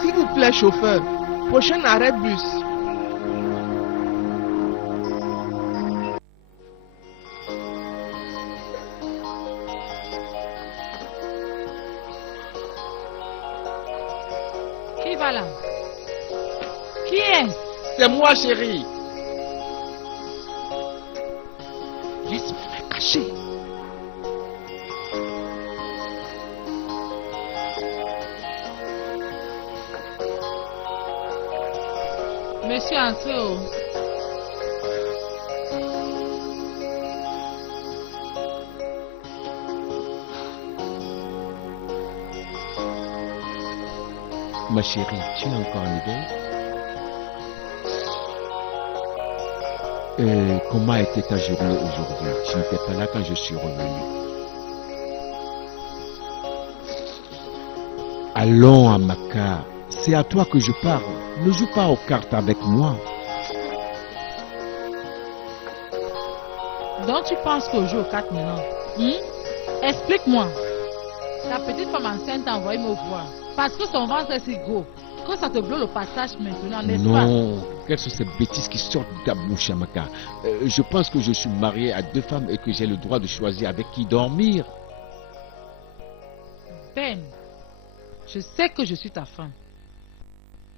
S'il vous plaît, chauffeur, prochain arrêt bus. Qui va là? Qui est? C'est moi, chérie. Laisse-moi me cacher. Monsieur Anteo. Ma chérie, tu es encore en éveil? Comment était ta journée aujourd'hui? Tu n'étais pas là quand je suis revenu. Allons, Amaka. C'est à toi que je parle. Ne joue pas aux cartes avec moi. Donc tu penses qu'au jour 4 maintenant? Explique-moi. La petite femme enceinte t'a envoyé me voir. Parce que son ventre est si gros. Que ça te bloque le passage maintenant, n'est-ce pas? Non, quelles sont ces bêtises qui sortent de ta bouche, Amaka? Je pense que je suis marié à 2 femmes et que j'ai le droit de choisir avec qui dormir. Ben, je sais que je suis ta femme.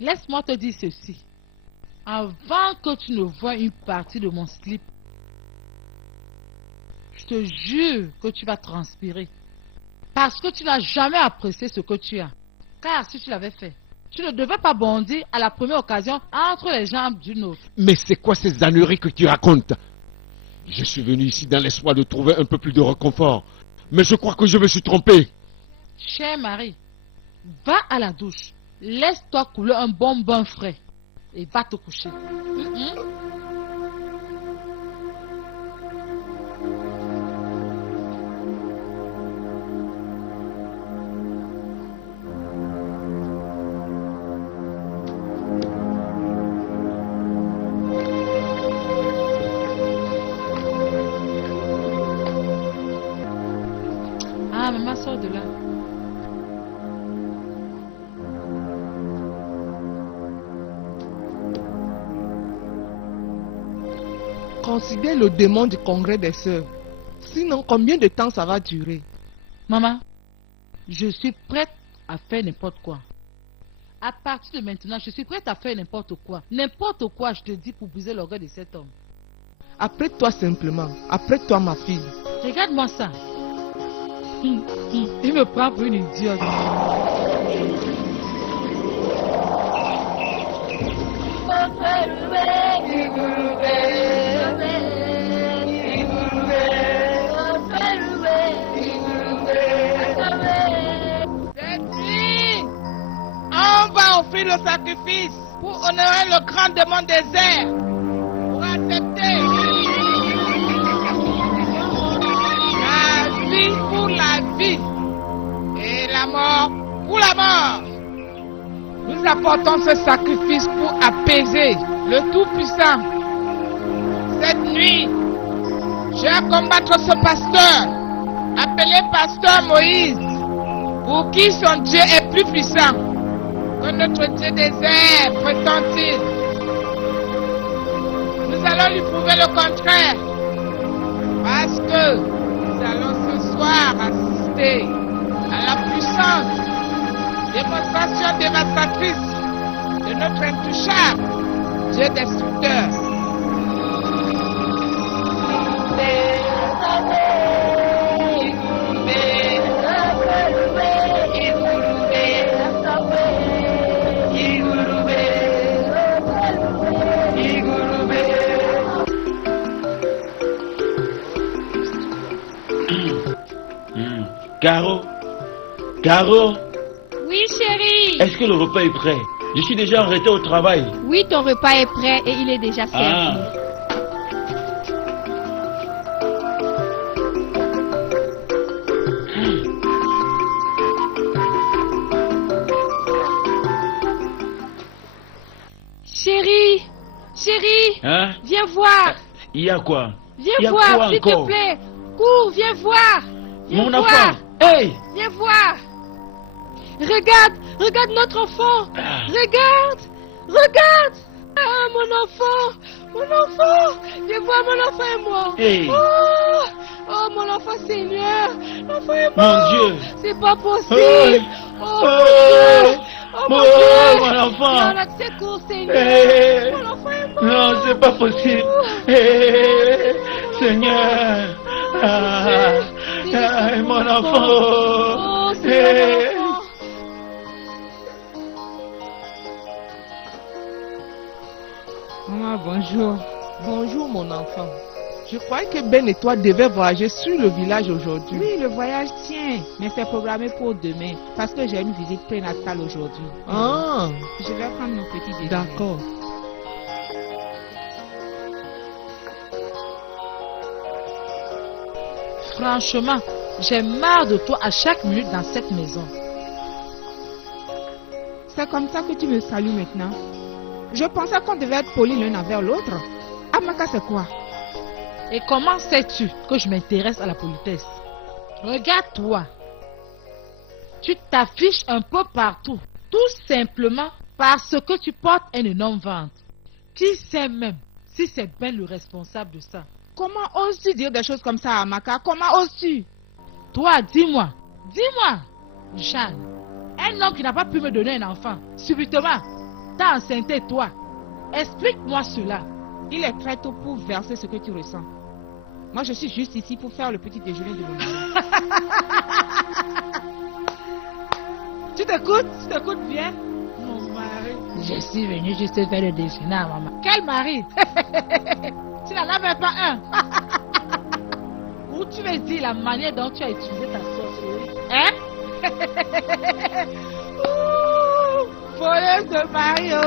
Laisse-moi te dire ceci. Avant que tu ne vois une partie de mon slip, je te jure que tu vas transpirer. Parce que tu n'as jamais apprécié ce que tu as. Car si tu l'avais fait, tu ne devais pas bondir à la première occasion entre les jambes d'une autre. Mais c'est quoi ces âneries que tu racontes? Je suis venu ici dans l'espoir de trouver un peu plus de réconfort. Mais je crois que je me suis trompé. Chère Marie, va à la douche. Laisse-toi couler un bon bain frais. Et va te coucher. Ah, maman, sort de là. Considère le démon du congrès des sœurs. Sinon, combien de temps ça va durer? Maman, je suis prête à faire n'importe quoi. À partir de maintenant, je suis prête à faire n'importe quoi. N'importe quoi, je te dis, pour briser l'orgueil de cet homme. Apprête-toi simplement. Apprête-toi, ma fille. Regarde-moi ça. Il me prend pour une idiote. le sacrifice pour honorer le grand démon des airs. Pour accepter la vie pour la vie et la mort pour la mort. Nous apportons ce sacrifice pour apaiser le Tout-Puissant. Cette nuit, je vais combattre ce pasteur, appelé pasteur Moïse, pour qui son Dieu est plus puissant que notre Dieu des airs, prétend-il. Nous allons lui prouver le contraire, parce que nous allons ce soir assister à la puissance, démonstration dévastatrice de notre intouchable Dieu destructeur. Caro? Caro? Oui, chérie. Est-ce que le repas est prêt? Je suis déjà arrêté au travail. Oui, ton repas est prêt et il est déjà servi. Chérie, chérie, Hein? viens voir. Il y a quoi? Il y Viens a voir, quoi s'il te encore? plaît. Cours, viens voir. Viens Mon voir. enfant! Hey! Viens voir. Regarde, regarde notre enfant. Ah. Regarde, regarde. Ah, mon enfant, mon enfant. Viens voir mon enfant et moi. Hey. Oh, oh, mon enfant Seigneur. L'enfant est Mon mort. Dieu. C'est pas possible. Oh. Oh, mon Dieu. Oh, mon Oh, Dieu. mon enfant. Viens à notre secours, Seigneur. Hey. Mon enfant est mort. Non, c'est pas possible. Hey. Seigneur. Ah. Ah, mon enfant. Oh, c'est Hey. mon enfant. Maman, bonjour. Bonjour, mon enfant. Je croyais que Ben et toi devaient voyager sur le village aujourd'hui. Oui, le voyage tient, mais c'est programmé pour demain parce que j'ai une visite prénatale aujourd'hui. Ah, Je vais prendre mon petit déjeuner. d'accord. Franchement, j'ai marre de toi à chaque minute dans cette maison. C'est comme ça que tu me salues maintenant. Je pensais qu'on devait être polis l'un envers l'autre. Amaka, c'est quoi? Et comment sais-tu que je m'intéresse à la politesse? Regarde-toi. Tu t'affiches un peu partout. Tout simplement parce que tu portes un énorme ventre. Qui sait même si c'est Ben le responsable de ça? Comment oses-tu dire des choses comme ça, Amaka? Comment oses-tu? Toi, dis-moi. Dis-moi. Jeanne, un homme qui n'a pas pu me donner un enfant, subitement, t'a enceinté toi. Explique-moi cela. Il est très tôt pour verser ce que tu ressens. Moi, je suis juste ici pour faire le petit déjeuner de mon mari. Tu t'écoutes bien? Mon mari. Je suis venu juste faire le déjeuner à maman. Quel mari? Tu n'en as même pas un. Ou tu veux dire la manière dont tu as utilisé ta sorcellerie? Hein? Ouh, voleuse de Mario.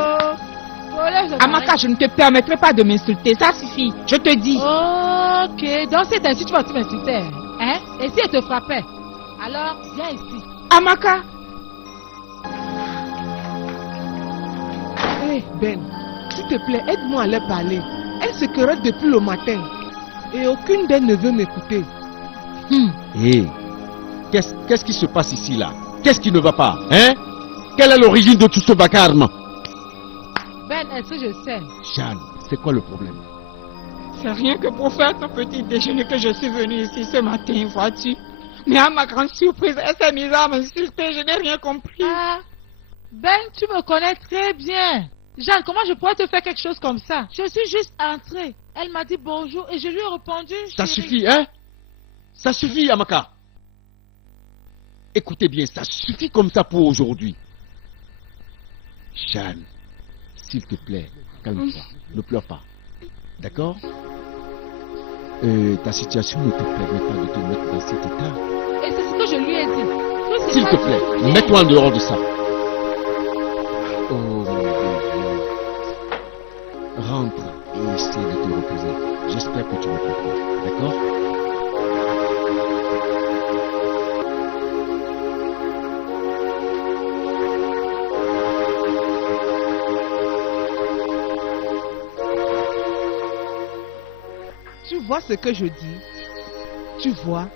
Voleuse de Amaka, Mario. je ne te permettrai pas de m'insulter. Ça suffit. Je te dis. Ok, donc c'est ainsi tu vas m'insulter. Hein? Et si elle te frappait? Alors, viens ici. Amaka, Hé, Ben, s'il te plaît, aide-moi à leur parler. Elles se querellent depuis le matin. Et aucune d'elles ne veut m'écouter. Hé, qu'est-ce qui se passe ici là? Qu'est-ce qui ne va pas? Hein? Quelle est l'origine de tout ce vacarme? Ben, est-ce que je sais? Jeanne, c'est quoi le problème? c'est rien que pour faire ton petit déjeuner que je suis venue ici ce matin, vois-tu. Mais à ma grande surprise, elle s'est mise à m'insulter. Je n'ai rien compris. Ah, Ben, tu me connais très bien. Jeanne, comment je pourrais te faire quelque chose comme ça? Je suis juste entrée. Elle m'a dit bonjour et je lui ai répondu. Ça chérie. suffit, hein? Ça suffit, Amaka. Écoutez bien, ça suffit comme ça pour aujourd'hui. Jeanne, s'il te plaît, calme-toi. Ne pleure pas. D'accord? Ta situation ne te permet pas de te mettre dans cet état. Et c'est ce que je lui ai dit. Que c'est S'il pas te du plaît, tout bien. mets-toi en dehors de ça. Oh mon bébé. Rentre et essaie de te reposer. J'espère que tu me comprends. D'accord? Tu vois ce que je dis? Tu vois?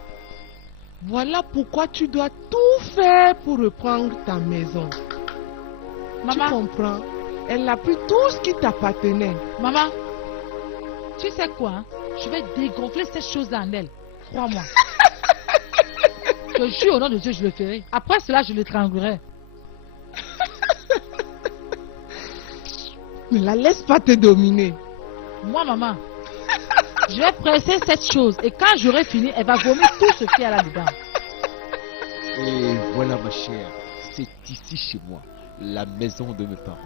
Voilà pourquoi tu dois tout faire pour reprendre ta maison. Tu Maman, comprends? Elle a pris tout ce qui t'appartenait. maman, tu sais quoi, hein? Je vais dégonfler cette chose-là en elle. Crois-moi. Je jure au nom de Dieu, je le ferai. Après cela, je l'étranglerai. Ne la laisse pas te dominer. Moi, maman, je vais presser cette chose et quand j'aurai fini, elle va vomir tout ce qu'il y a là-dedans. Et voilà ma chère, c'est ici chez moi, la maison de mes parents.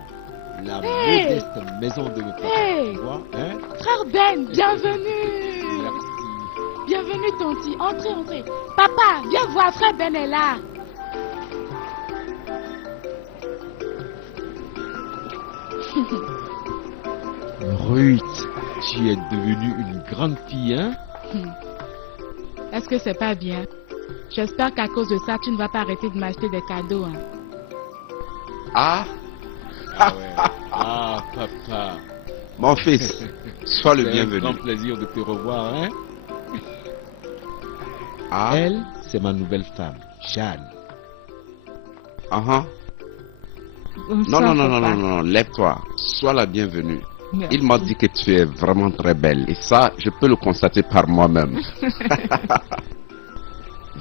La Hey! modeste maison de mes parents. Hey! Tu vois, hein? Frère Ben, bienvenue. Merci. Bienvenue, Tonti. Entrez, entrez. Papa, viens voir, frère Ben est là. Ruth, tu es devenue une grande fille, hein? Est-ce que c'est pas bien? J'espère qu'à cause de ça, tu ne vas pas arrêter de m'acheter des cadeaux. Hein. Ah, Ah ouais. Ah, papa. mon fils, sois le C'est un bienvenu. grand plaisir de te revoir, hein? Ah, Elle, c'est ma nouvelle femme, Jeanne. ah. Non, non, non, non, non, non, lève-toi. Sois la bienvenue. Il m'a dit que tu es vraiment très belle. Et ça, je peux le constater par moi-même.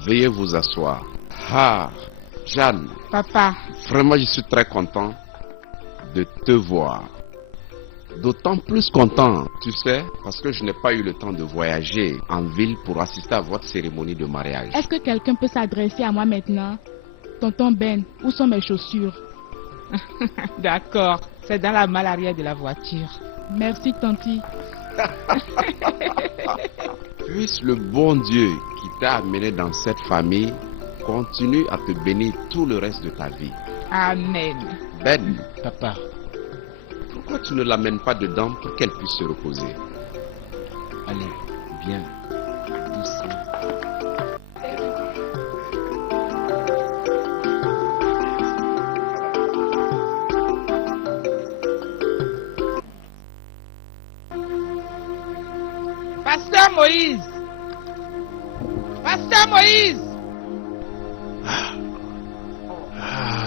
Veuillez vous asseoir. Ah, Jeanne, Papa, vraiment, je suis très content de te voir. D'autant plus content, tu sais, parce que je n'ai pas eu le temps de voyager en ville pour assister à votre cérémonie de mariage. est-ce que quelqu'un peut s'adresser à moi maintenant? Tonton Ben, où sont mes chaussures? D'accord, c'est dans la malle arrière de la voiture. Merci, Tanti. Puisse le bon Dieu qui t'a amené dans cette famille continue à te bénir tout le reste de ta vie. Amen. Ben, Papa, pourquoi tu ne l'amènes pas dedans pour qu'elle puisse se reposer? allez, viens. Doucement. Pasteur Moïse! Pasteur Moïse! Ah,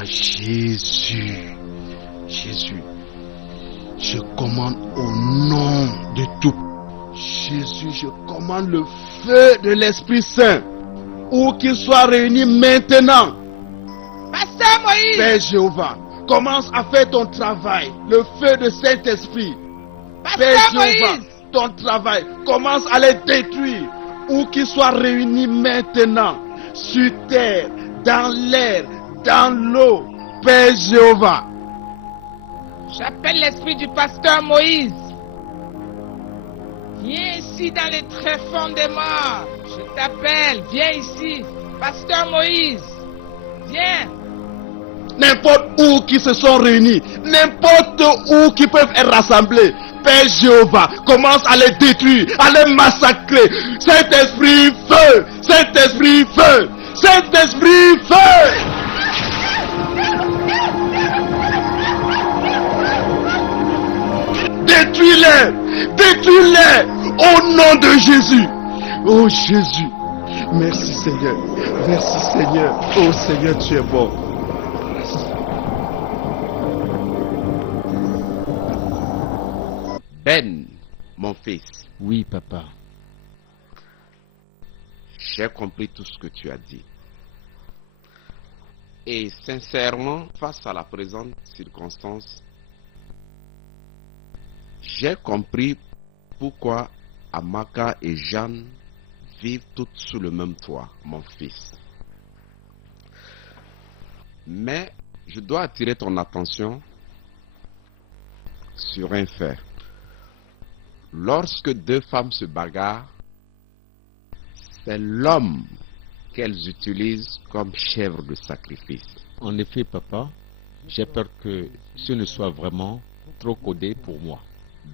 Jésus, Jésus, je commande au nom de tout. Jésus, je commande le feu de l'Esprit Saint, où qu'il soit réuni maintenant. Pasteur Moïse! Père Jéhovah, commence à faire ton travail, le feu de Saint-Esprit. Père Pasteur Jéhovah, Moïse! ton travail, commence à les détruire, où qu'ils soient réunis maintenant, sur terre, dans l'air, dans l'eau. Père Jéhovah, J'appelle l'esprit du pasteur Moïse. Viens ici dans les tréfonds des morts. Je t'appelle, viens ici. Pasteur Moïse, viens. n'importe où qui se sont réunis, n'importe où qui peuvent être rassemblés, Père Jéhovah, commence à les détruire, à les massacrer. Saint-Esprit, feu! Saint-Esprit, feu! Saint-Esprit, feu! Détruis-les! Détruis-les! Au nom de Jésus! Oh Jésus! Merci Seigneur! Merci Seigneur! Oh Seigneur, tu es bon! Ben, mon fils, Oui, papa. j'ai compris tout ce que tu as dit. Et sincèrement, face à la présente circonstance, j'ai compris pourquoi Amaka et Jeanne vivent toutes sous le même toit, mon fils. Mais je dois attirer ton attention sur un fait. Lorsque deux femmes se bagarrent, c'est l'homme qu'elles utilisent comme chèvre de sacrifice. En effet, papa, J'ai peur que ce ne soit vraiment trop codé pour moi.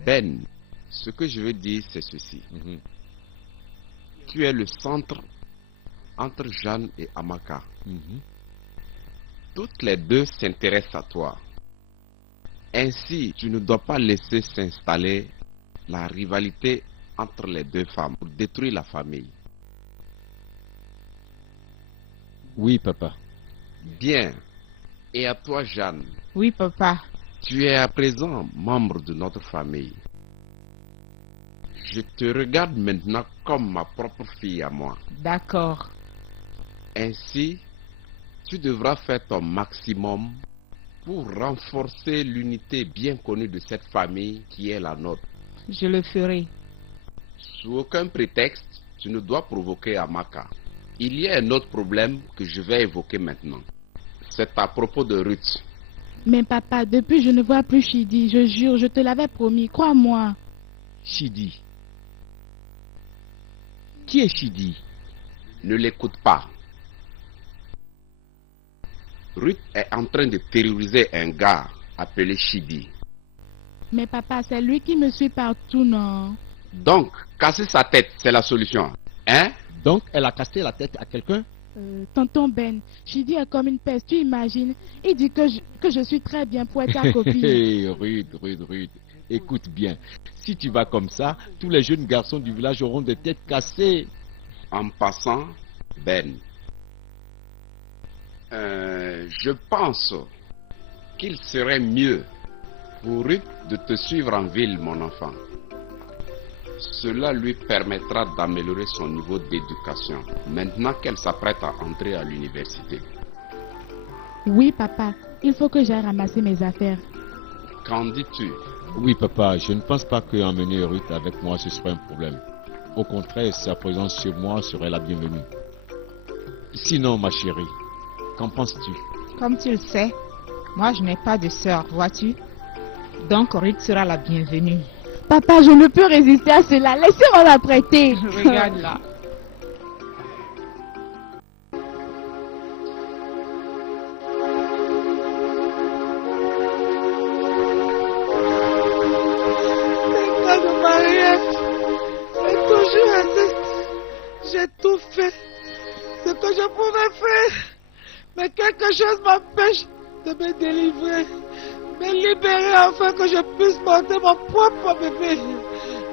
Ben, ce que je veux dire, c'est ceci. Tu es le centre entre Jeanne et Amaka. Toutes les deux s'intéressent à toi. Ainsi, tu ne dois pas laisser s'installer la rivalité entre les deux femmes pour détruire la famille. Oui, papa. Bien. Et à toi, Jeanne. Oui, papa. Tu es à présent membre de notre famille. Je te regarde maintenant comme ma propre fille à moi. D'accord. Ainsi, tu devras faire ton maximum pour renforcer l'unité bien connue de cette famille qui est la nôtre. Je le ferai. Sous aucun prétexte, tu ne dois provoquer Amaka. Il y a un autre problème que je vais évoquer maintenant. C'est à propos de Ruth. Mais papa, depuis je ne vois plus Chidi, je jure, je te l'avais promis, crois-moi. Chidi. Qui est Chidi? Ne l'écoute pas. Ruth est en train de terroriser un gars appelé Chidi. Mais papa, c'est lui qui me suit partout, non? Donc, casser sa tête, c'est la solution. Hein? Donc, elle a cassé la tête à quelqu'un? Tonton Ben, Chidi est comme une peste, tu imagines? Il dit que je suis très bien pour être ta copine. Hé, Ruth. Écoute bien. Si tu vas comme ça, tous les jeunes garçons du village auront des têtes cassées. En passant, Ben, je pense qu'il serait mieux pour Ruth de te suivre en ville, mon enfant. Cela lui permettra d'améliorer son niveau d'éducation, maintenant qu'elle s'apprête à entrer à l'université. Oui, papa, il faut que j'aille ramasser mes affaires. Qu'en dis-tu? Oui, papa, je ne pense pas qu'emmener Ruth avec moi, ce serait un problème. Au contraire, sa présence chez moi serait la bienvenue. Sinon, ma chérie, qu'en penses-tu? Comme tu le sais, moi je n'ai pas de sœur, vois-tu? Donc Ruth sera la bienvenue. Papa, je ne peux résister à cela. Laissez-moi la prêter. Regarde là. De mariage, c'est toujours ainsi. J'ai tout fait ce que je pouvais faire, mais quelque chose m'empêche de me délivrer, me libérer afin que je puisse porter mon propre bébé.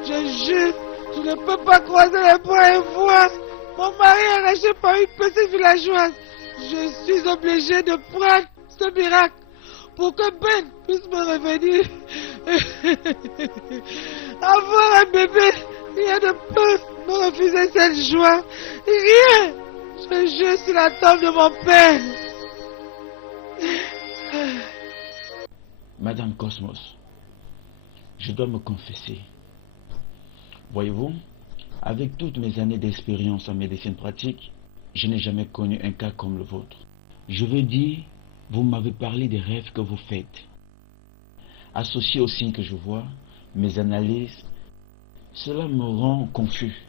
Je jure, je ne peux pas croiser les bras et voir mon mari arraché par une petite villageoise. Je suis obligé de prendre ce miracle pour que Ben puisse me revenir. Avoir un bébé, rien ne peut me refuser cette joie. Rien. Je jure sur la tombe de mon père. Madame Cosmos, je dois me confesser. Voyez-vous, avec toutes mes années d'expérience en médecine pratique, je n'ai jamais connu un cas comme le vôtre. Je veux dire, vous m'avez parlé des rêves que vous faites. Associé aux signes que je vois, mes analyses, cela me rend confus.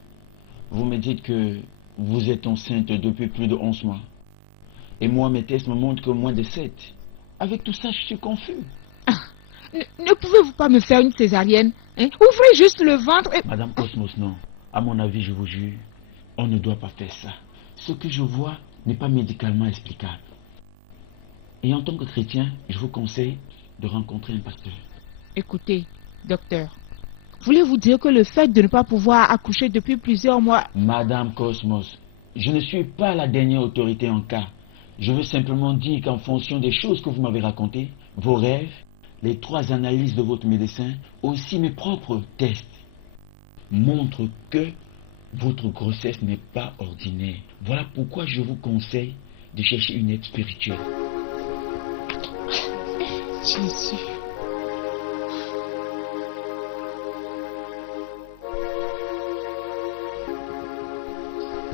Vous me dites que vous êtes enceinte depuis plus de 11 mois. Et moi, mes tests me montrent que moins de 7. Avec tout ça, je suis confus. Ne pouvez-vous pas me faire une césarienne, hein? Ouvrez juste le ventre et... Madame Cosmos, non. À mon avis, je vous jure, on ne doit pas faire ça. Ce que je vois n'est pas médicalement explicable. Et en tant que chrétien, je vous conseille de rencontrer un pasteur. Écoutez, docteur, voulez-vous dire que le fait de ne pas pouvoir accoucher depuis plusieurs mois... Madame Cosmos, je ne suis pas la dernière autorité en cas. Je veux simplement dire qu'en fonction des choses que vous m'avez racontées, vos rêves, les 3 analyses de votre médecin, aussi mes propres tests, montrent que votre grossesse n'est pas ordinaire. Voilà pourquoi je vous conseille de chercher une aide spirituelle. Jésus.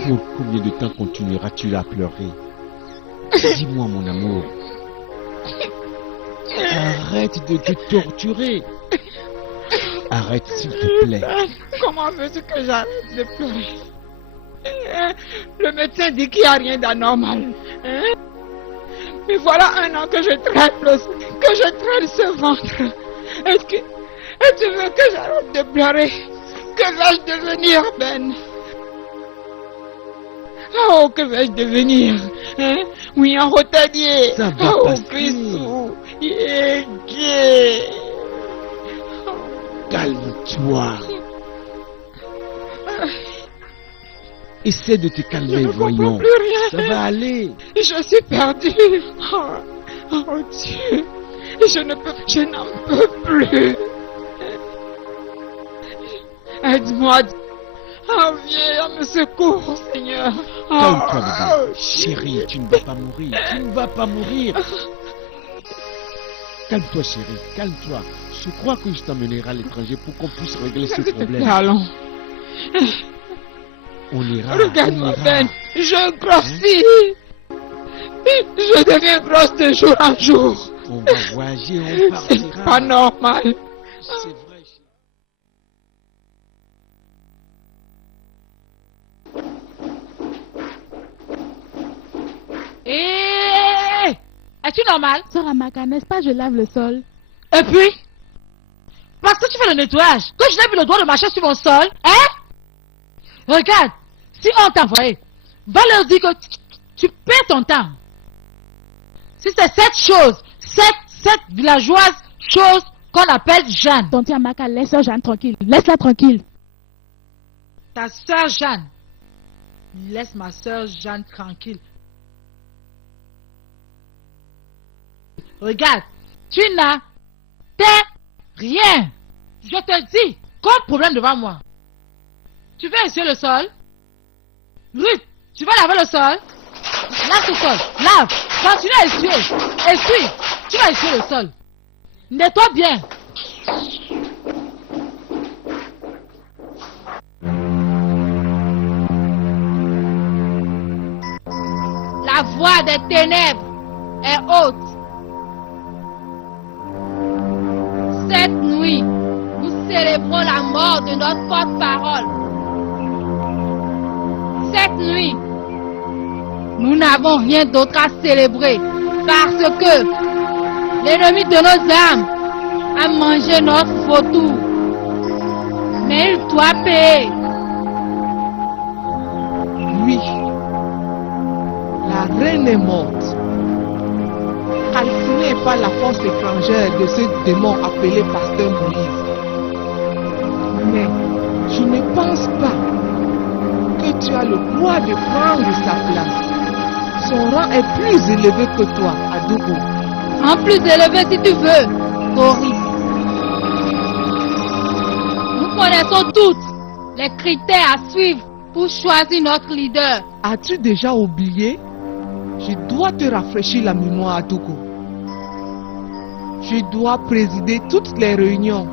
Pour combien de temps continueras-tu à pleurer? Dis-moi, mon amour. Arrête de te torturer. Arrête, s'il te plaît. Comment veux-tu que j'arrête de pleurer? Le médecin dit qu'il n'y a rien d'anormal. Mais voilà 1 an que je traîne ce ventre. Et tu veux que j'arrête de pleurer? Que vais-je devenir, Ben? Oh, que vais-je devenir? Hein? Oui, un rotadier. Ça va Oh, passer. Christou. Yégué. Calme-toi. Essaie de te Je calmer, ne comprends voyons. plus rien. Ça va aller. Je suis perdue. Oh Dieu. Je n'en peux plus. Aide-moi. Oh, viens à me secours, Seigneur. Calme-toi, Oh, bébé. Chérie, tu ne vas pas mourir. Tu ne vas pas mourir. Calme-toi, chérie. Calme-toi. Je crois que je t'emmènerai à l'étranger pour qu'on puisse régler ce s'il te plaît, problème. allons. On ira. Regarde-moi, on ira. Ben. Je grossis. Je deviens grosse de jour en jour. On va voyager, on C'est partira. pas normal. C'est vrai. Hé! Es-tu normal? Sœur Amaka, n'est-ce pas, je lave le sol? Et puis? Parce que tu fais le nettoyage, que je n'ai plus le droit de marcher sur mon sol, hein? Regarde, si on t'a envoyé, va leur dire que tu perds ton temps. Si c'est cette villageoise chose qu'on appelle Jeanne. Tonton Amaka, laisse sœur Jeanne tranquille. Laisse-la tranquille. Ta soeur Jeanne. Laisse ma soeur Jeanne tranquille. Regarde, tu n'as rien. Je te dis, comme problème devant moi. Tu veux essuyer le sol? Ruth, tu vas laver le sol? Lave le sol, lave. Continue à essuyer. Essuie, tu vas essuyer le sol. Nettoie bien. La voix des ténèbres est haute. Cette nuit, nous célébrons la mort de notre porte-parole. Cette nuit, nous n'avons rien d'autre à célébrer parce que l'ennemi de nos âmes a mangé notre vautour. Mais il doit payer. Oui, la reine est morte, calcinée par la force étrangère de ce démon appelé Pasteur Moïse. Mais je ne pense pas que tu as le droit de prendre sa place. Son rang est plus élevé que toi, Adougo. En plus élevé si tu veux, Tori. Nous connaissons toutes les critères à suivre pour choisir notre leader. As-tu déjà oublié? Je dois te rafraîchir la mémoire, Adougo. Je dois présider toutes les réunions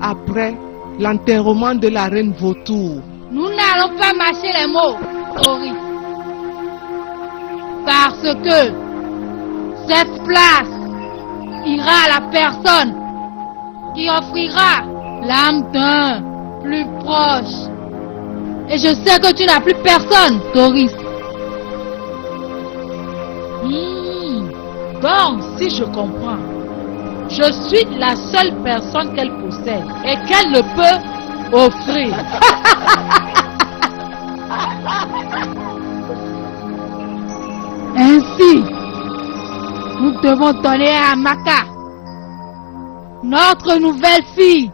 après l'enterrement de la reine Vautour. Nous n'allons pas mâcher les mots, Tori. Parce que cette place ira à la personne qui offrira l'âme d'un plus proche. Et je sais que tu n'as plus personne, Doris. Donc, si je comprends, je suis la seule personne qu'elle possède et qu'elle ne peut offrir. Ainsi, nous devons donner à Amaka, notre nouvelle fille,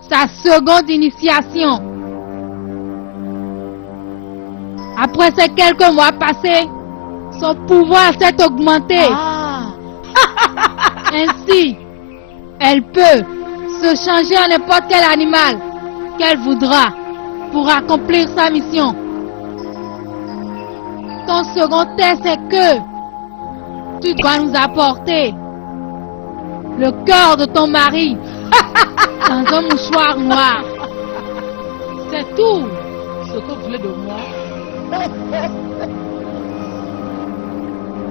sa seconde initiation. Après ces quelques mois passés, son pouvoir s'est augmenté. Ainsi, elle peut se changer en n'importe quel animal qu'elle voudra pour accomplir sa mission. Ton second test est que tu dois nous apporter le cœur de ton mari dans un mouchoir noir. C'est tout ce que vous voulez de moi.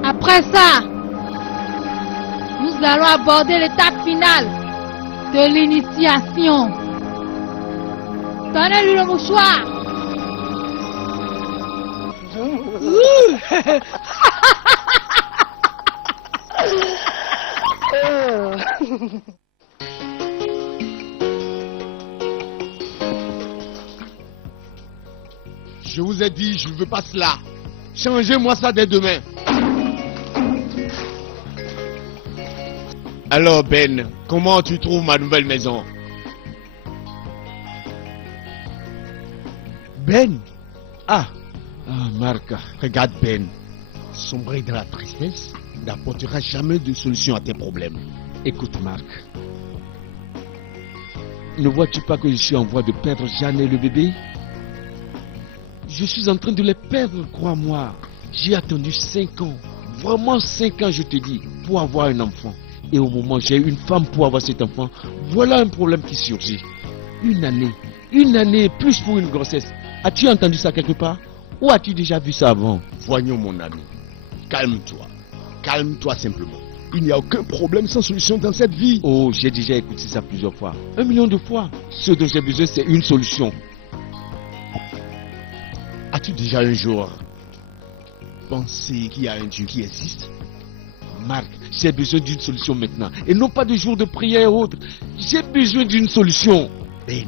Après ça, nous allons aborder l'étape finale de l'initiation. Donnez-lui le mouchoir. Je vous ai dit, je ne veux pas cela. Changez-moi ça dès demain. Alors Ben, comment tu trouves ma nouvelle maison? Ben? Ah, Marc, regarde Ben. Sombrer dans la tristesse n'apportera jamais de solution à tes problèmes. Écoute, Marc. Ne vois-tu pas que je suis en voie de perdre Jeanne et le bébé? Je suis en train de les perdre, crois-moi. J'ai attendu 5 ans, vraiment 5 ans, je te dis, pour avoir un enfant. Et au moment où j'ai une femme pour avoir cet enfant, voilà un problème qui surgit. Une année, plus pour une grossesse. As-tu entendu ça quelque part? Ou as-tu déjà vu ça avant? Voyons mon ami, calme-toi. Calme-toi simplement. Il n'y a aucun problème sans solution dans cette vie. Oh, j'ai déjà écouté ça plusieurs fois. 1 million de fois. Ce dont j'ai besoin, c'est une solution. As-tu déjà un jour pensé qu'il y a un Dieu qui existe? Marc, j'ai besoin d'une solution maintenant. Et non pas de jours de prière ou autre. J'ai besoin d'une solution. Ben,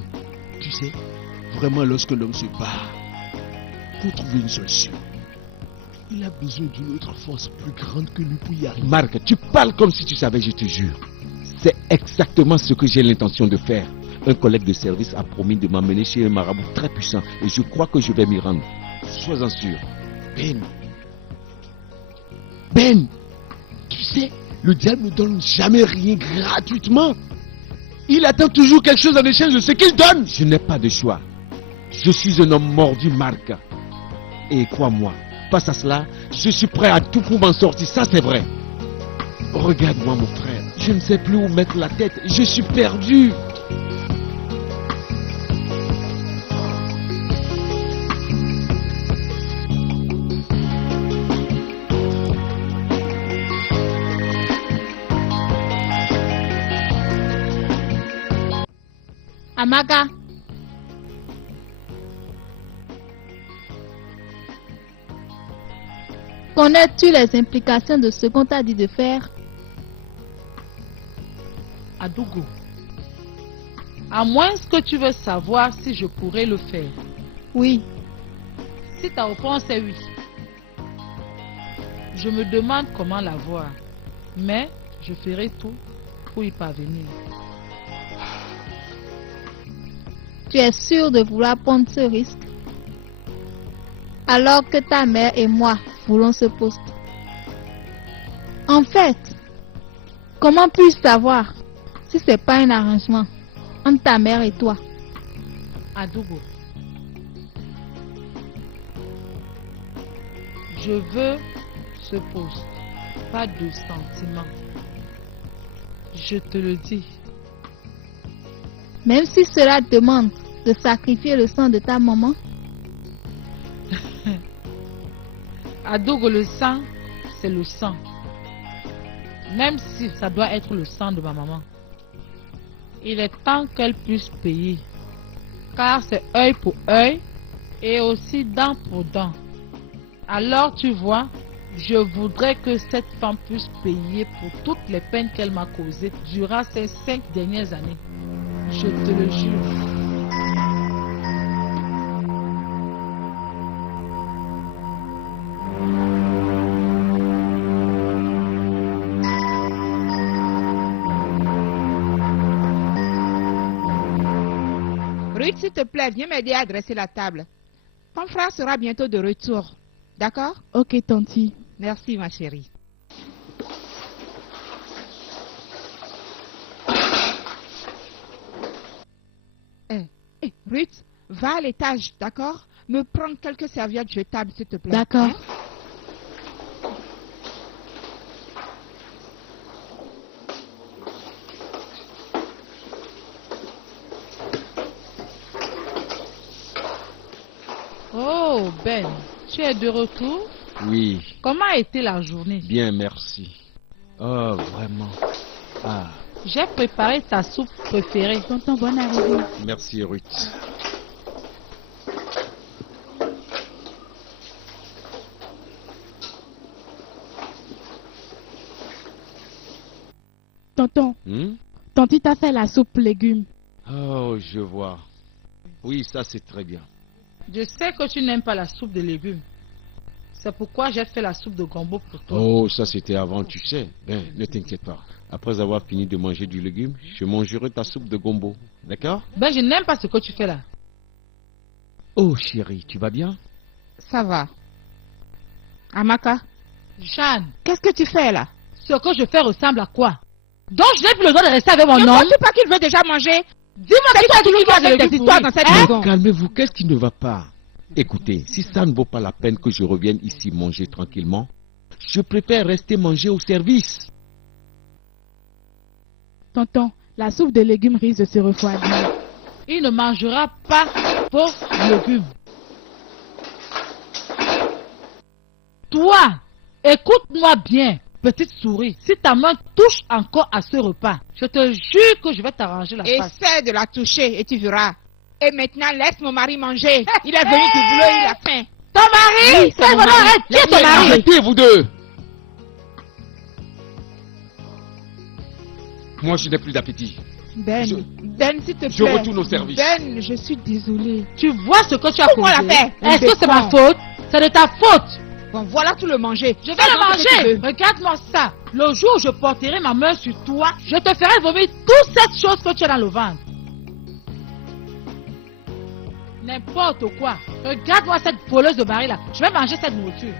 tu sais, vraiment lorsque l'homme se bat pour trouver une solution, il a besoin d'une autre force plus grande que lui pour y arriver. Marc, tu parles comme si tu savais, je te jure. C'est exactement ce que j'ai l'intention de faire. Un collègue de service a promis de m'emmener chez un marabout très puissant et je crois que je vais m'y rendre. Sois-en sûr. Ben, tu sais, le diable ne donne jamais rien gratuitement. Il attend toujours quelque chose en échange de ce qu'il donne. Je n'ai pas de choix. Je suis un homme mordu, Marc. Et crois-moi, face à cela, je suis prêt à tout pour m'en sortir, ça c'est vrai. Regarde-moi mon frère, je ne sais plus où mettre la tête, je suis perdu. Amaga. Connais-tu les implications de ce qu'on t'a dit de faire? Adougo, à moins que tu veux savoir si je pourrais le faire. Oui. Si ta réponse est oui, je me demande comment l'avoir, mais je ferai tout pour y parvenir. Tu es sûr de vouloir prendre ce risque? Alors que ta mère et moi voulons ce poste. En fait, comment puis-je savoir si ce n'est pas un arrangement entre ta mère et toi? Adougo, je veux ce poste, pas de sentiments. Je te le dis. Même si cela demande de sacrifier le sang de ta maman? Adougo, le sang, c'est le sang. Même si ça doit être le sang de ma maman. Il est temps qu'elle puisse payer. Car c'est œil pour œil et aussi dent pour dent. Alors tu vois, je voudrais que cette femme puisse payer pour toutes les peines qu'elle m'a causées durant ces 5 dernières années. Je te le jure. Ruth, s'il te plaît, viens m'aider à dresser la table. Ton frère sera bientôt de retour. D'accord? Ok, tanti. Merci, ma chérie. Ruth, va à l'étage, d'accord? Me prends quelques serviettes jetables, s'il te plaît. D'accord. Hein? Oh, Ben, tu es de retour? Oui, Comment a été la journée? bien merci. Oh, vraiment. Ah, J'ai préparé ta soupe préférée. Tonton, bonne arrivée. merci Ruth. Tonton, Hmm? Tanti t'a fait la soupe légumes. Oh, je vois. Oui, ça c'est très bien. Je sais que tu n'aimes pas la soupe de légumes. C'est pourquoi j'ai fait la soupe de gombo pour toi. Oh, ça c'était avant, tu sais. Ben, ne t'inquiète pas. Après avoir fini de manger du légume, je mangerai ta soupe de gombo. D'accord? Ben, je n'aime pas ce que tu fais là. Oh, chérie, tu vas bien? Ça va. Amaka, Jeanne, qu'est-ce que tu fais là? ce que je fais ressemble à quoi? Donc je n'ai plus le droit de rester avec mon Ne homme. vois-tu pas qu'il veut déjà manger? Dis-moi C'est qui toi t'a qui toujours vas fait avec des histoires dans cette maison. Calmez-vous, qu'est-ce qui ne va pas? Écoutez, si ça ne vaut pas la peine que je revienne ici manger tranquillement, je préfère rester manger au service. Tonton, la soupe de légumes risque de se refroidir. Il ne mangera pas vos légumes. Toi, écoute-moi bien, petite souris. Si ta main touche encore à ce repas, je te jure que je vais t'arranger la face. Essaie de la toucher et tu verras. Et maintenant, laisse mon mari manger. Il est venu du boulot, il a faim. Ton mari, Oui, c'est mon mari. arrête, qui est ton mari? Arrêtez, vous deux! Moi, je n'ai plus d'appétit. Ben, Ben, s'il te plaît. Je retourne au service. Ben, je suis désolée. Tu vois ce que tu as Pourquoi causé? l'a fait? Est-ce que c'est ma faute? C'est de ta faute. Bon, voilà tout le manger. Je vais Fais le donc ce que tu manger. veux. Regarde-moi ça. Le jour où je porterai ma main sur toi, je te ferai vomir toutes ces choses que tu as dans le ventre. N'importe quoi. Regarde-moi cette voleuse de mari là. Je vais manger cette nourriture.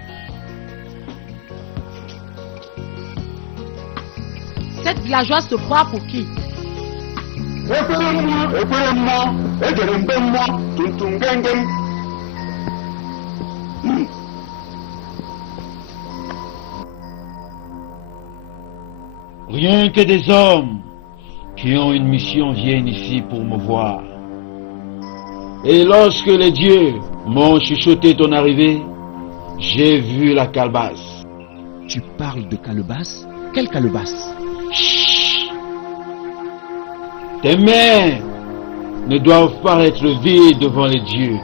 Cette villageoise se prend pour qui? Rien que des hommes qui ont une mission viennent ici pour me voir. Et lorsque les dieux m'ont chuchoté ton arrivée, j'ai vu la calebasse. Tu parles de calebasse? Quelle calebasse? Chut. Tes mains ne doivent pas être vides devant les dieux.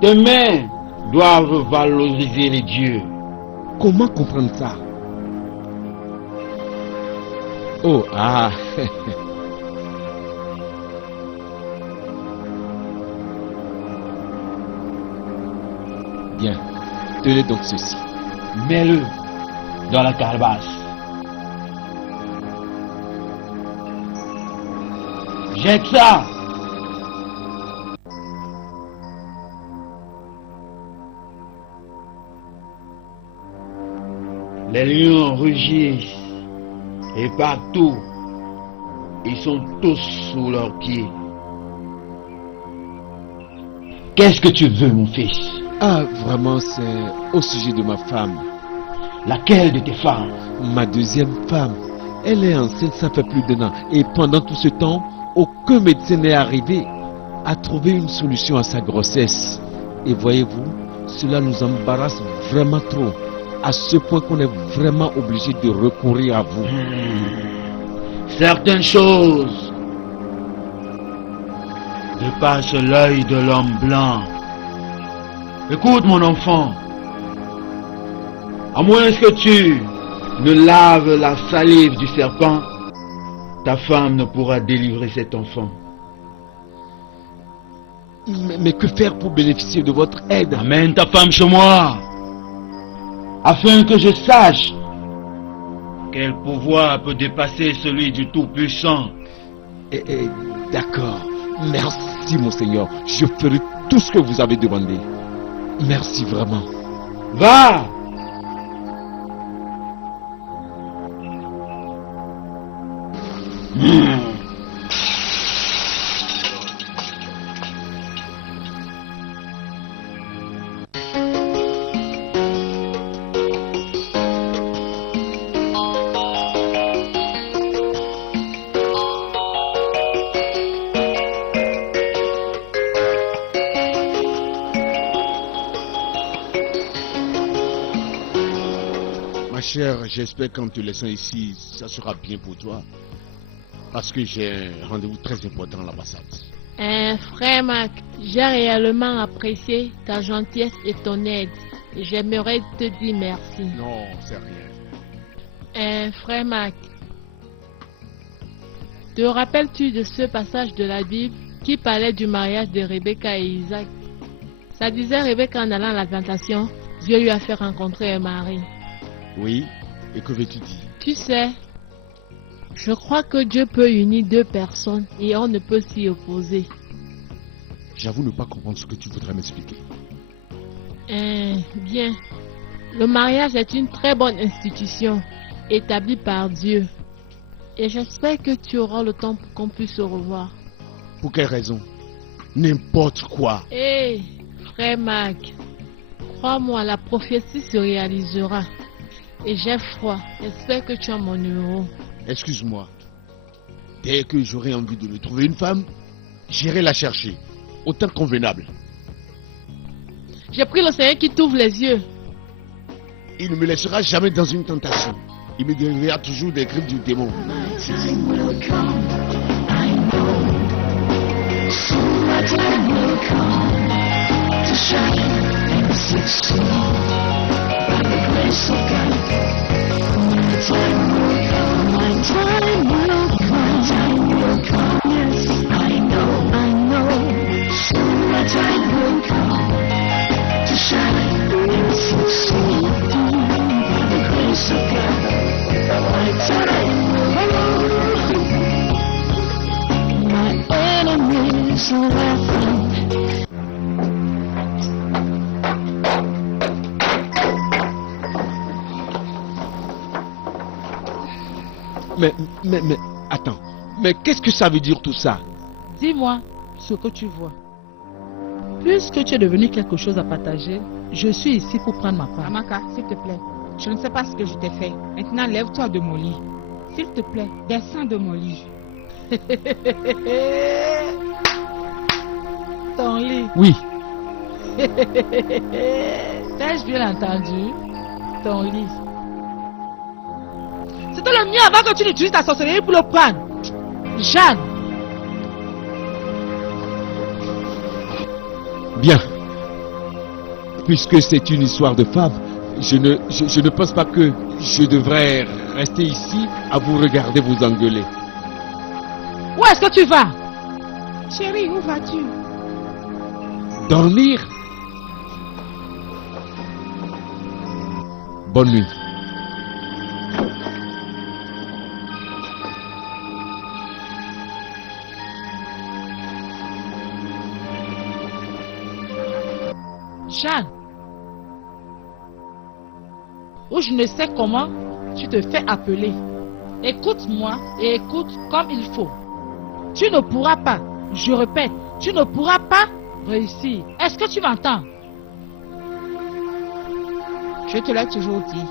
Tes mains doivent valoriser les dieux. Comment comprendre ça? Oh, ah. Bien. Tenez donc ceci. Mets-le dans la calebasse. Jette ça. Les lions rugissent et partout, ils sont tous sous leurs pieds. Qu'est-ce que tu veux, mon fils? Ah, vraiment, c'est au sujet de ma femme. Laquelle de tes femmes? Ma deuxième femme. Elle est enceinte, ça fait plus d'1 an. Et pendant tout ce temps, aucun médecin n'est arrivé à trouver une solution à sa grossesse. Et voyez-vous, cela nous embarrasse vraiment trop. À ce point qu'on est vraiment obligé de recourir à vous. Certaines choses dépassent l'œil de l'homme blanc. Écoute, mon enfant, à moins que tu ne laves la salive du serpent, ta femme ne pourra délivrer cet enfant. Mais que faire pour bénéficier de votre aide? Amène ta femme chez moi, afin que je sache quel pouvoir peut dépasser celui du Tout-Puissant. D'accord. Merci, mon Seigneur. Je ferai tout ce que vous avez demandé. Merci vraiment. Va! Ma chère, j'espère qu'en te laissant ici, ça sera bien pour toi. Parce que j'ai un rendez-vous très important à l'ambassade. Frère Mac, j'ai réellement apprécié ta gentillesse et ton aide. J'aimerais te dire merci. Non, c'est rien. Frère Mac, Te rappelles-tu de ce passage de la Bible qui parlait du mariage de Rebecca et Isaac? Ça disait Rebecca en allant à la plantation, Dieu lui a fait rencontrer un mari. Oui, et que veux-tu dire? Tu sais, je crois que Dieu peut unir deux personnes et on ne peut s'y opposer. J'avoue ne pas comprendre ce que tu voudrais m'expliquer. Bien. Le mariage est une très bonne institution établie par Dieu. Et j'espère que tu auras le temps pour qu'on puisse se revoir. Pour quelle raison? N'importe quoi. Hé, frère Mac, crois-moi, la prophétie se réalisera. Et j'ai froid. J'espère que tu as mon numéro. Excuse-moi. Dès que j'aurai envie de me trouver une femme, j'irai la chercher. Autant convenable. J'ai pris le Seigneur qui t'ouvre les yeux. Il ne me laissera jamais dans une tentation. Il me délivrera toujours des griffes du démon. Mais, attends. Mais qu'est-ce que ça veut dire tout ça? Dis-moi ce que tu vois. Puisque tu es devenu quelque chose à partager, je suis ici pour prendre ma part. Amaka, s'il te plaît, je ne sais pas ce que je t'ai fait. Maintenant, lève-toi de mon lit. S'il te plaît, descends de mon lit. Ton lit. Oui. T'as-je bien entendu? Ton lit. C'était le mien avant que tu n'utilises ta sorcellerie pour le prendre. Jeanne. Bien. Puisque c'est une histoire de femme, je ne pense pas que je devrais rester ici à vous regarder vous engueuler. Où est-ce que tu vas? Chérie, où vas-tu? Dormir? Bonne nuit. Jeanne, ou je ne sais comment, tu te fais appeler. Écoute-moi et écoute comme il faut. Tu ne pourras pas, je répète, tu ne pourras pas réussir. Est-ce que tu m'entends? Je te l'ai toujours dit.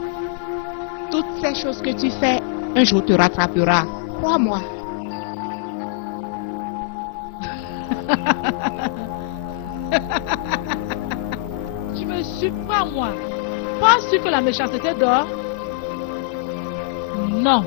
Toutes ces choses que tu fais, un jour te rattrapera. Crois-moi. Tu me surprends, moi. Penses-tu que la méchanceté dort? Non.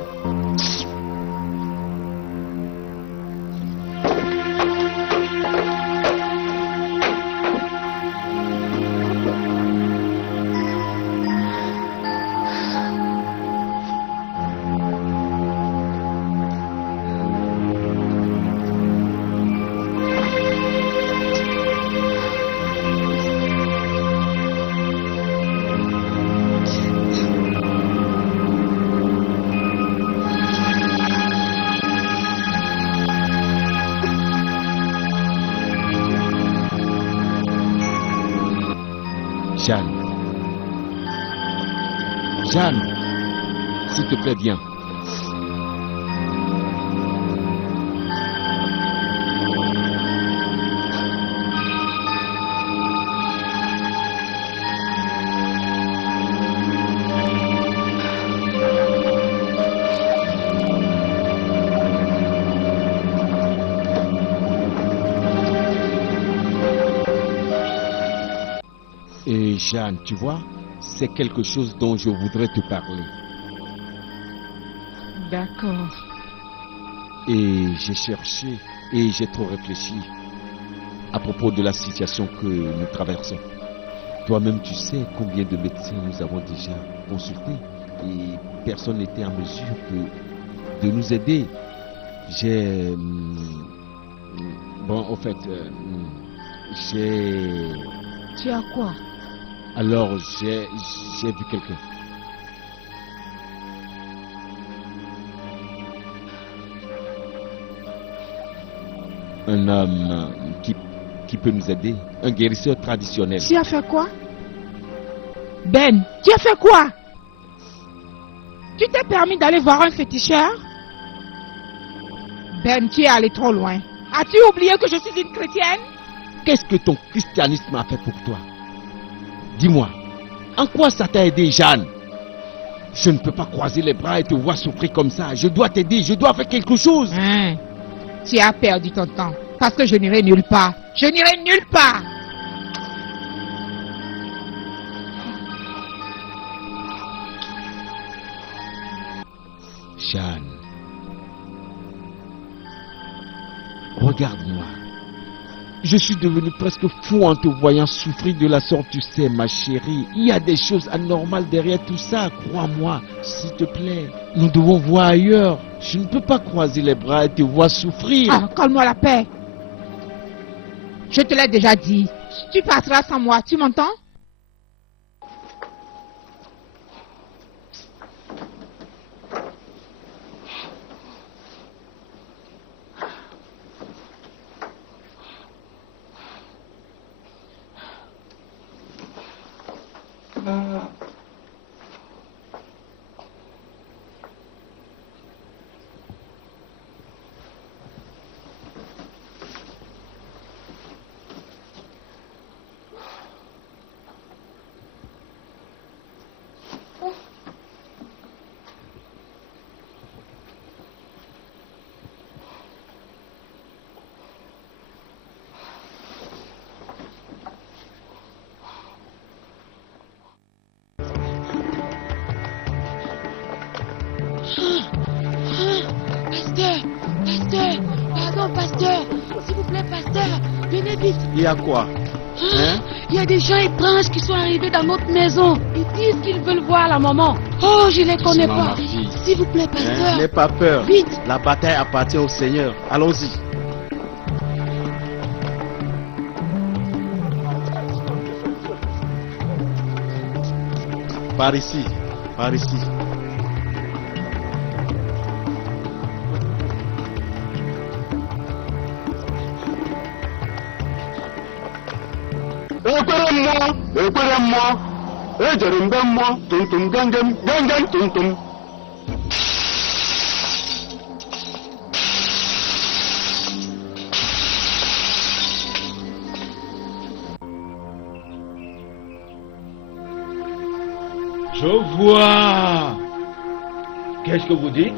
Jeanne. Jeanne, s'il te plaît, viens. Et Jeanne, tu vois, c'est quelque chose dont je voudrais te parler. D'accord. Et j'ai cherché et j'ai trop réfléchi à propos de la situation que nous traversons. Toi-même, tu sais combien de médecins nous avons déjà consultés et personne n'était en mesure de nous aider. J'ai... Bon, au fait, j'ai... Tu as quoi? Alors, j'ai vu quelqu'un. Un homme qui peut nous aider. Un guérisseur traditionnel. Tu as fait quoi? Ben, tu as fait quoi? Tu t'es permis d'aller voir un féticheur? Ben, tu es allé trop loin. As-tu oublié que je suis une chrétienne? Qu'est-ce que ton christianisme a fait pour toi? Dis-moi, en quoi ça t'a aidé, Jeanne? Je ne peux pas croiser les bras et te voir souffrir comme ça. Je dois t'aider, je dois faire quelque chose. Hein? Tu as perdu ton temps. Parce que je n'irai nulle part. Je n'irai nulle part. Jeanne, regarde-moi. Je suis devenu presque fou en te voyant souffrir de la sorte, tu sais, ma chérie. Il y a des choses anormales derrière tout ça, crois-moi, s'il te plaît. Nous devons voir ailleurs. Je ne peux pas croiser les bras et te voir souffrir. Ah, calme-moi la paix. Je te l'ai déjà dit. Tu passeras sans moi, tu m'entends? Pasteur, s'il vous plaît, pasteur, venez vite. Il y a quoi? Hein? Il y a des gens étranges qui sont arrivés dans notre maison. Ils disent qu'ils veulent voir la maman. Oh, je les connais Doucement, pas. ma fille. S'il vous plaît, pasteur. N'aie pas peur. Vite. La bataille appartient au Seigneur. Allons-y. Par ici. Par ici. Ekwere mmụọ, ejere mbe mmụọ, tumtum gengem, gengem tumtum. Je vois. Qu'est-ce que vous dites?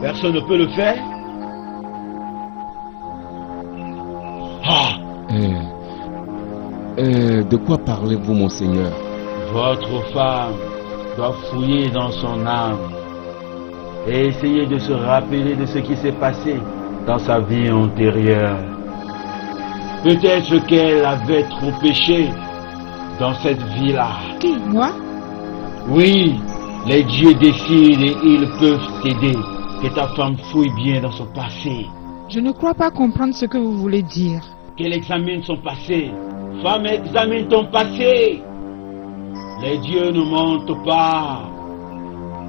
Personne ne peut le faire? Ah! De quoi parlez-vous, monseigneur? Votre femme doit fouiller dans son âme et essayer de se rappeler de ce qui s'est passé dans sa vie antérieure. Peut-être qu'elle avait trop péché dans cette vie-là. Qui, moi? Oui, les dieux décident et ils peuvent t'aider. Que ta femme fouille bien dans son passé. Je ne crois pas comprendre ce que vous voulez dire. Qu'elle examine son passé. Femme, examine ton passé. Les dieux ne mentent pas.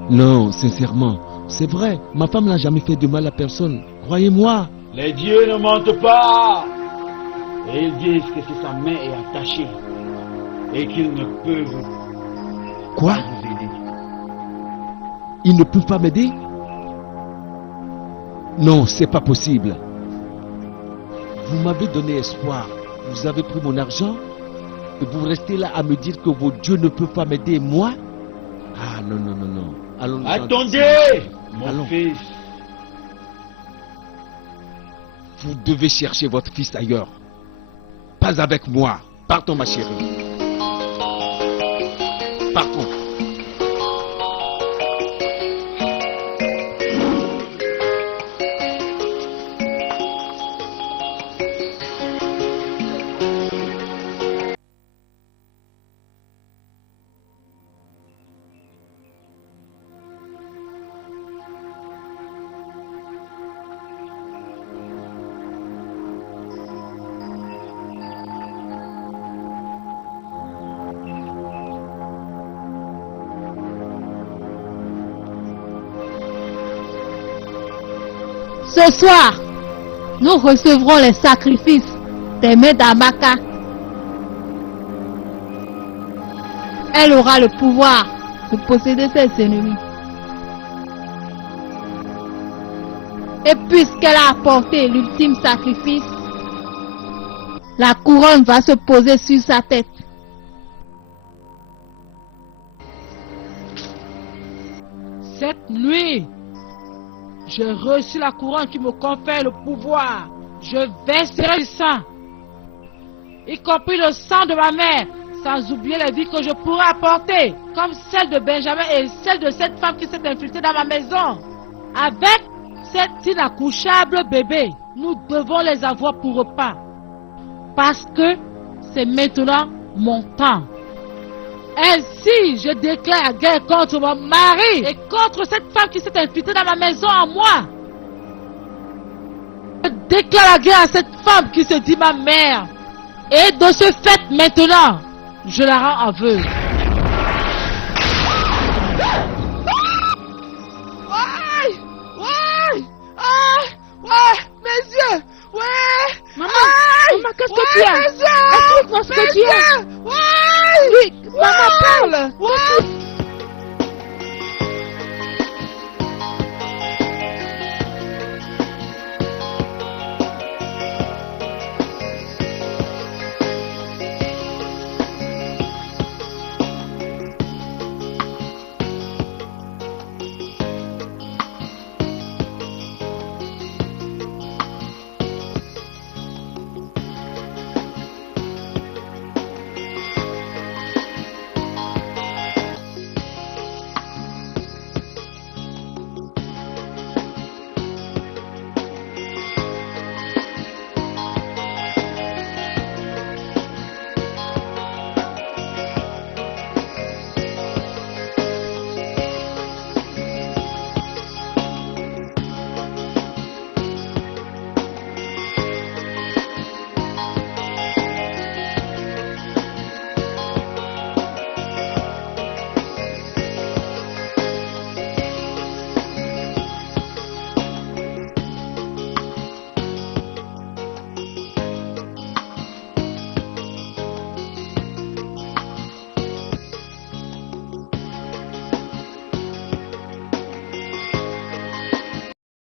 Non, sincèrement, c'est vrai. Ma femme n'a jamais fait de mal à personne. Croyez-moi. Les dieux ne mentent pas. Et ils disent que si sa main est attachée et qu'ils ne peuvent Quoi? pas vous aider. Ils ne peuvent pas m'aider? Non, c'est pas possible. Vous m'avez donné espoir. Vous avez pris mon argent et vous restez là à me dire que vos dieux ne peuvent pas m'aider, moi? Ah non, non, non, non. Allons. Attendez, mon Allons. fils. Vous devez chercher votre fils ailleurs. Pas avec moi. Partons, ma chérie. Partons. Ce soir, nous recevrons les sacrifices des mains d'Amaka. Elle aura le pouvoir de posséder ses ennemis. Et puisqu'elle a apporté l'ultime sacrifice, la couronne va se poser sur sa tête. Cette nuit, j'ai reçu la couronne qui me confère le pouvoir. Je verserai du sang, y compris le sang de ma mère, sans oublier les vies que je pourrai apporter, comme celle de Benjamin et celle de cette femme qui s'est infiltrée dans ma maison. Avec cet inaccouchable bébé, nous devons les avoir pour repas. Parce que c'est maintenant mon temps. Ainsi, je déclare la guerre contre mon mari et contre cette femme qui s'est infiltrée dans ma maison à moi. Je déclare la guerre à cette femme qui se dit ma mère. Et de ce fait, maintenant, je la rends aveugle. Mes yeux! Ouais! Maman, Aïe! maman, qu'est-ce que tu as? Mes yeux! Explique-moi ce que tu as. Ouais! Oui, maman, parle. Ouais!